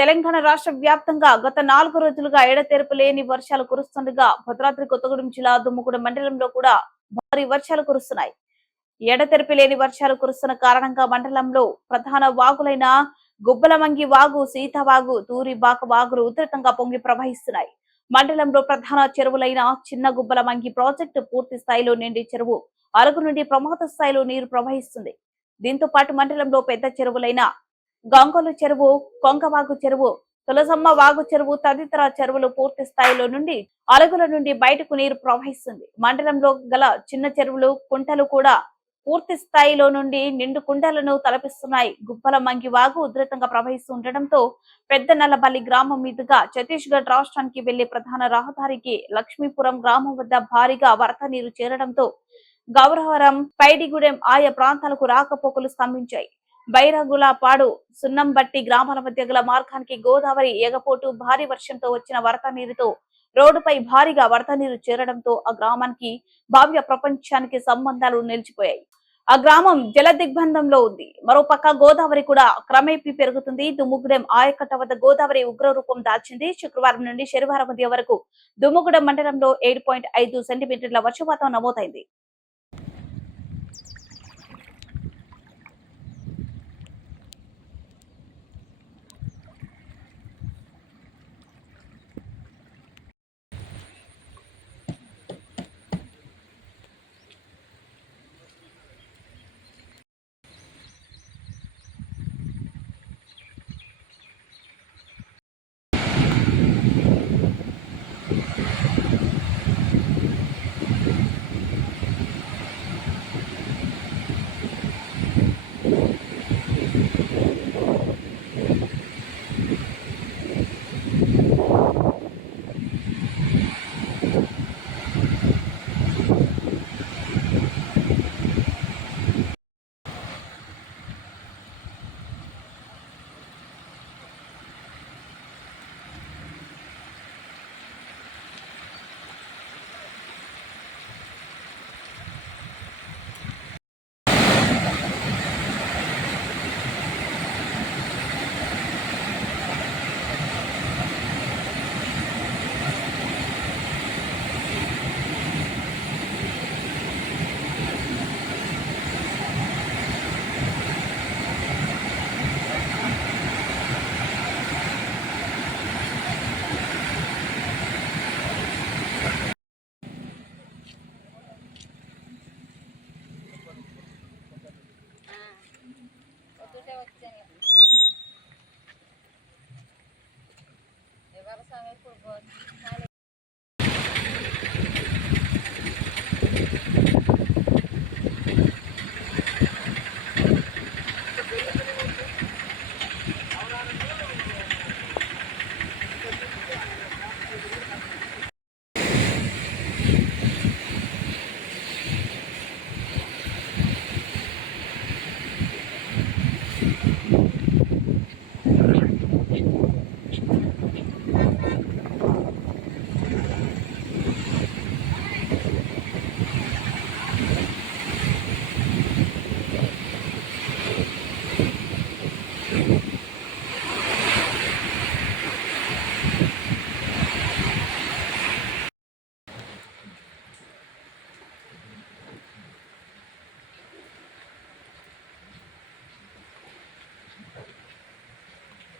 తెలంగాణ రాష్ట్ర వ్యాప్తంగా గత 4 రోజులుగా ఎడతెరపు లేని వర్షాలు కురుస్తుండగా భద్రాద్రి కొత్తగూడెం జిల్లా దుమ్ముగూడెం మండలంలో కూడా భారీ వర్షాలు కురుస్తున్నాయి. ఎడతెరిపి లేని వర్షాలు కురుస్తున్న కారణంగా మండలంలో ప్రధాన వాగులైన గుబ్బలమంగి వాగు, సీతవాగు, తూరిబాక వాగులు ఉధృతంగా పొంగి ప్రవహిస్తున్నాయి. మండలంలో ప్రధాన చెరువులైన చిన్న గుబ్బలమంగి ప్రాజెక్టు పూర్తి స్థాయిలో నిండి చెరువు అరుగు నుండి ప్రమాద స్థాయిలో నీరు ప్రవహిస్తుంది. దీంతో పాటు మండలంలో పెద్ద చెరువులైన గంగోలు చెరువు, కొంగవాగు చెరువు, తులసమ్మ వాగు చెరువు తదితర చెరువులు పూర్తి స్థాయిలో నుండి అలుగుల నుండి బయటకు నీరు ప్రవహిస్తుంది. మండలంలో గల చిన్న చెరువులు, కుంటలు కూడా పూర్తి స్థాయిలో నుండి నిండు కుండలను తలపిస్తున్నాయి. గుబ్బల మంగి వాగు ఉధృతంగా ప్రవహిస్తూ ఉండటంతో పెద్ద నల్లబల్లి గ్రామం మీదుగా ఛత్తీస్గఢ్ రాష్ట్రానికి వెళ్లే ప్రధాన రహదారికి లక్ష్మీపురం గ్రామం వద్ద భారీగా వరద నీరు చేరడంతో గౌరవరం, పైడిగూడెం ఆయా ప్రాంతాలకు రాకపోకలు స్తంభించాయి. బైరగులపాడు, సున్నంబట్టి గ్రామాల మధ్య గల మార్గానికి గోదావరి ఎగపోటు భారీ వర్షంతో వచ్చిన వరద నీరుతో రోడ్డుపై భారీగా వరద నీరు చేరడంతో ఆ గ్రామానికి భావ్య ప్రపంచానికి సంబంధాలు నిలిచిపోయాయి. ఆ గ్రామం జల దిగ్బంధంలో ఉంది. మరోపక్క గోదావరి కూడా క్రమేపీ పెరుగుతుంది. దుమ్ముగూడెం ఆయకట్ట వద్ద గోదావరి ఉగ్ర రూపం దాల్చింది. శుక్రవారం నుండి శనివారం మధ్య వరకు దుమ్ముగూడెం మండలంలో 7.5 సెంటీమీటర్ల వర్షపాతం నమోదైంది.